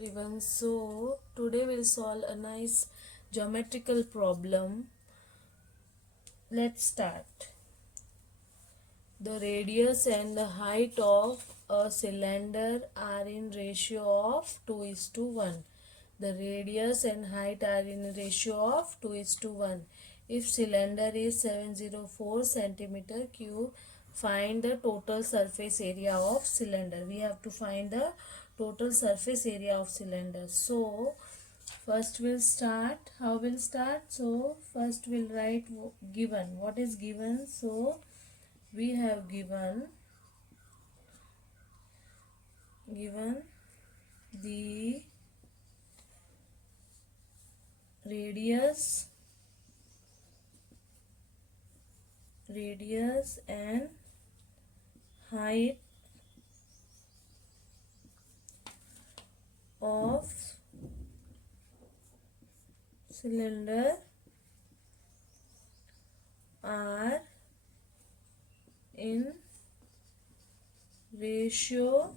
Everyone, so today we'll solve a nice geometrical problem. Let's start. The radius and the height of a cylinder are in ratio of 2 is to 1. The radius and height are in ratio of 2 is to 1. If cylinder is 704 centimeter cube, find the total surface area of cylinder. We have to find the total surface area of cylinder. So first we'll start. How we'll start? So first we'll write given. What is given? So we have given the radius and height of cylinder are in ratio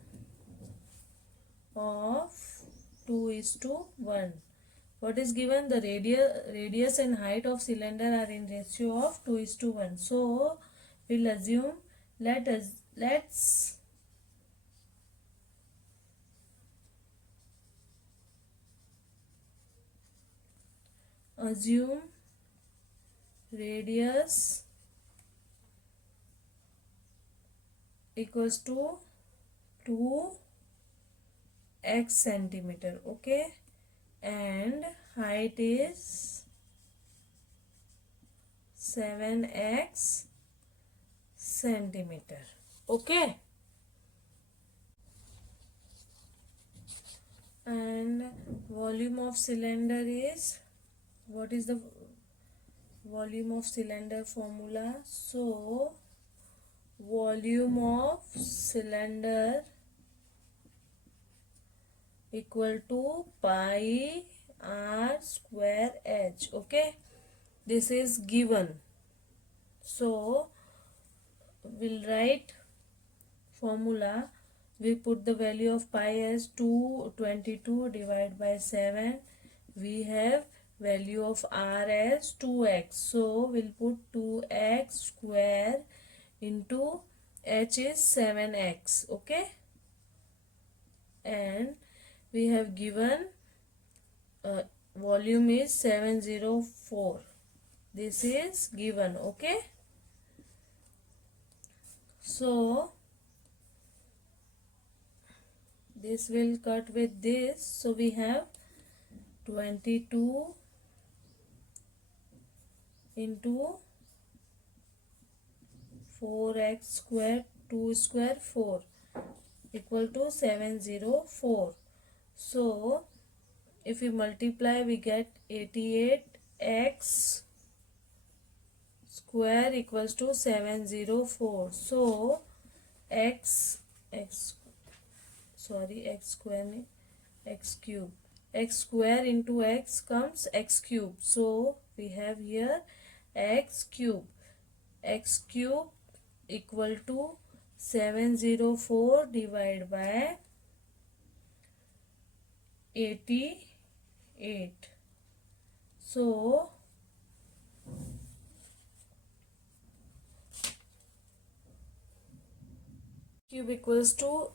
of 2 is to 1. What is given? The radius and height of cylinder are in ratio of 2 is to 1. So we'll assume, let's assume radius equals to 2x centimeter, okay, and height is 7x centimeter, okay. And volume of cylinder is, what is the volume of cylinder formula? So volume of cylinder equal to pi r square h, okay. This is given. So we'll write formula. We put the value of pi as 222 divided by 7. We have value of r as 2x. So we'll put 2x square into h is 7x, okay. And we have given volume is 704. This is given, okay. So this will cut with this. So we have 22 into 4x square, 2 square 4 equal to 704. So if we multiply, we get 88x square equals to 704. So x square into x comes x cube. So we have here x cube equal to 704 divided by 88. So cube equals to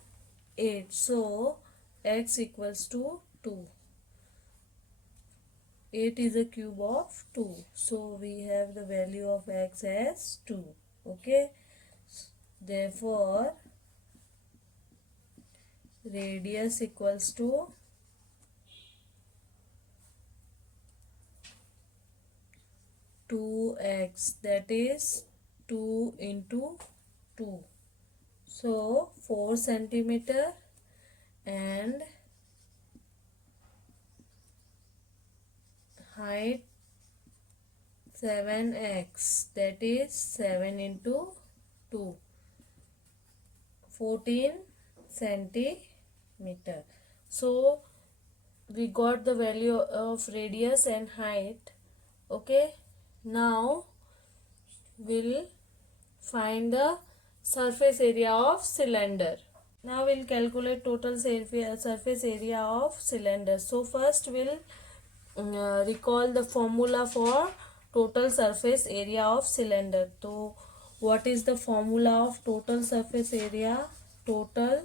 8. So x equals to 2. 8 is a cube of 2. So we have the value of x as 2. Okay. Therefore, radius equals to 2x, that is 2 into 2. So 4 centimeter, and height 7x, that is 7 into 2, 14 centimeter. So we got the value of radius and height, okay. Now we'll find the surface area of cylinder. Now we'll calculate total surface area of cylinder. So first we'll recall the formula for total surface area of cylinder. So what is the formula of total surface area? Total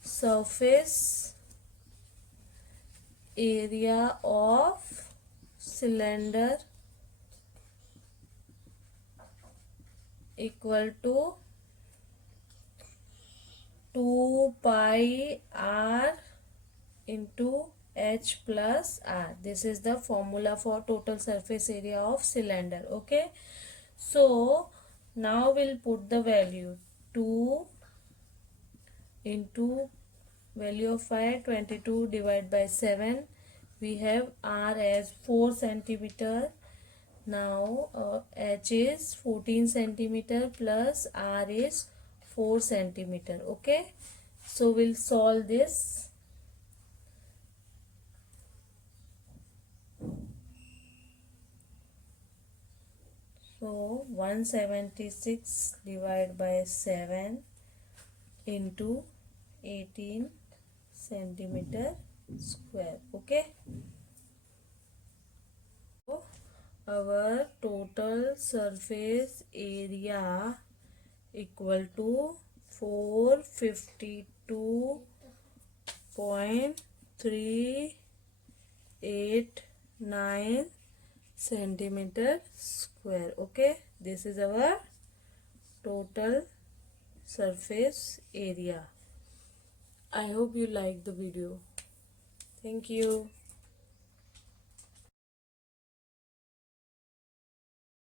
surface area of cylinder equal to 2 pi r into h plus r. This is the formula for total surface area of cylinder. Okay, so now we'll put the value 2 into value of pi 22 divided by 7. We have r as 4 centimeter. Now h is 14 centimeter plus r is 4 centimeter. Okay, so we'll solve this. So 176 divided by 7 into 18 centimeter square. Okay, so our total surface area equal to 452.389 centimeter square. Okay, this is our total surface area. I hope you like the video. Thank you.